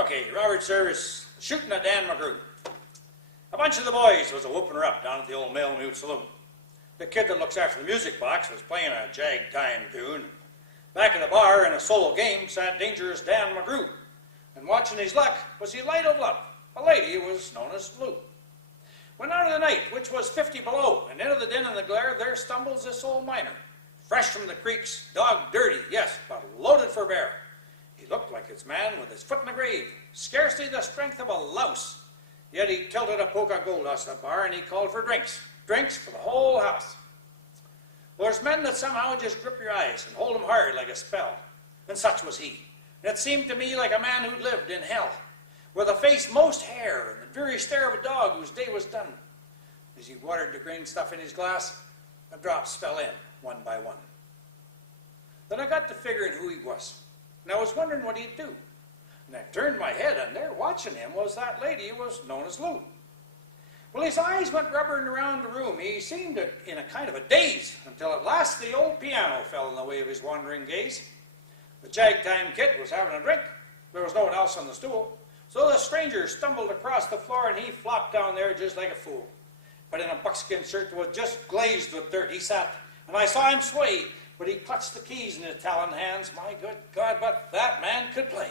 Okay, Robert Service, Shooting of Dan Magrew. A bunch of the boys was a-whooping her up down at the old Malemute Saloon. The kid that looks after the music box was playing a jag-time tune. Back in the bar in a solo game sat dangerous Dan Magrew, and watching his luck was the light of love, a lady who was known as Lou. When out of the night, which was 50 below, and into the din and the glare, there stumbles this old miner, fresh from the creeks, dog dirty, yes, but loaded for bear. He looked like his man with his foot in the grave, scarcely the strength of a louse. Yet he tilted a poke of gold off the bar and he called for drinks for the whole house. Well, there's men that somehow just grip your eyes and hold them hard like a spell, and such was he. And it seemed to me like a man who'd lived in hell, with a face most hair and the very stare of a dog whose day was done. As he watered the green stuff in his glass, the drops fell in one by one. Then I got to figuring who he was, and I was wondering what he'd do. And I turned my head, and there watching him was that lady who was known as Lou. Well, his eyes went rubbering around the room. He seemed in a kind of a daze, until at last the old piano fell in the way of his wandering gaze. The jag-time kid was having a drink. There was no one else on the stool. So the stranger stumbled across the floor, and he flopped down there just like a fool. But in a buckskin shirt that was just glazed with dirt, he sat, and I saw him sway, but he clutched the keys in his talon hands. My good God, but that man could play.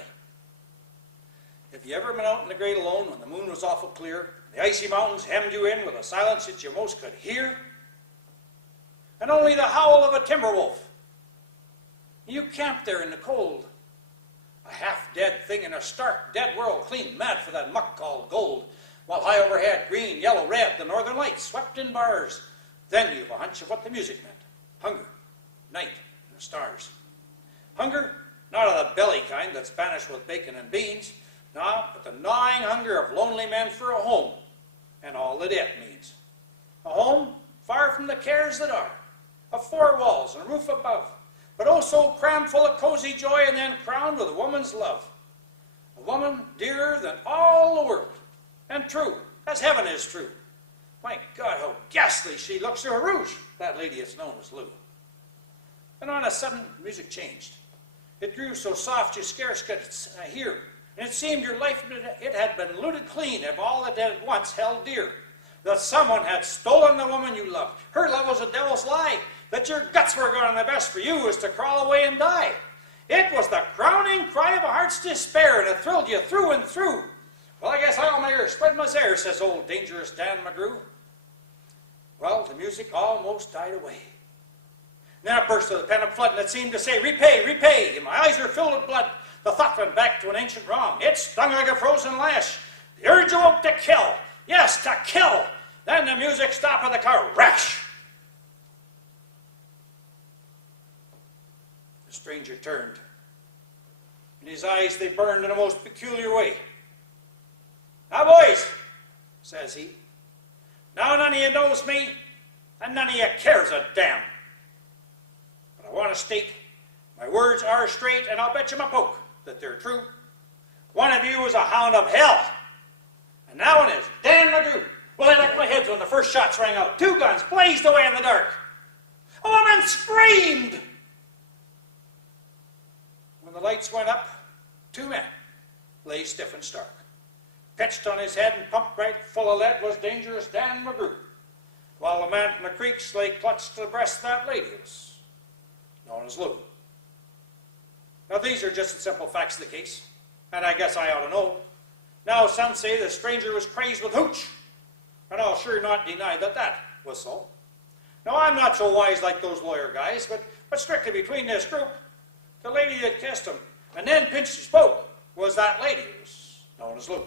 Have you ever been out in the great alone when the moon was awful clear, and the icy mountains hemmed you in with a silence that you most could hear, and only the howl of a timber wolf? You camped there in the cold, a half-dead thing in a stark, dead world, clean mad for that muck called gold, while high overhead, green, yellow, red, the northern lights swept in bars. Then you've a hunch of what the music meant. Hunger, night, and the stars. Hunger, not of the belly kind that's banished with bacon and beans, no, but the gnawing hunger of lonely men for a home, and all that it means. A home far from the cares that are, of four walls and a roof above, but oh so crammed full of cozy joy, and then crowned with a woman's love. A woman dearer than all the world, and true, as heaven is true. My God, how ghastly she looks through her rouge, that lady is known as Lou. And on a sudden, music changed. It grew so soft you scarce could hear, and it seemed your life it had been looted clean of all that had once held dear. That someone had stolen the woman you loved. Her love was a devil's lie. That your guts were going, the best for you was to crawl away and die. It was the crowning cry of a heart's despair, and it thrilled you through and through. Well, I guess I'll make her spread my hair, says old dangerous Dan Magrew. Well, the music almost died away. Then it burst with a pent-up flood, and it seemed to say, repay, repay. And my eyes were filled with blood. The thought went back to an ancient wrong. It stung like a frozen lash. The urge awoke to kill. Yes, to kill. Then the music stopped with a crash. The stranger turned. In his eyes they burned in a most peculiar way. Now, boys, says he, now none of you knows me, and none of you cares a damn. But I want to state, my words are straight, and I'll bet you my poke that they're true. One of you is a hound of hell, and that one is Dan Magrew. Well, I left my head when the first shots rang out. Two guns blazed away in the dark. A woman screamed. When the lights went up, two men lay stiff and stark. Pitched on his head and pumped right full of lead was dangerous Dan Magrew, while the man from the creeks lay clutched to the breast of that lady was known as Lou. Now these are just the simple facts of the case, and I guess I ought to know. Now some say the stranger was crazed with hooch, and I'll sure not deny that that was so. Now I'm not so wise like those lawyer guys, but strictly between this group, the lady that kissed him and then pinched his poke was that lady who was known as Lou.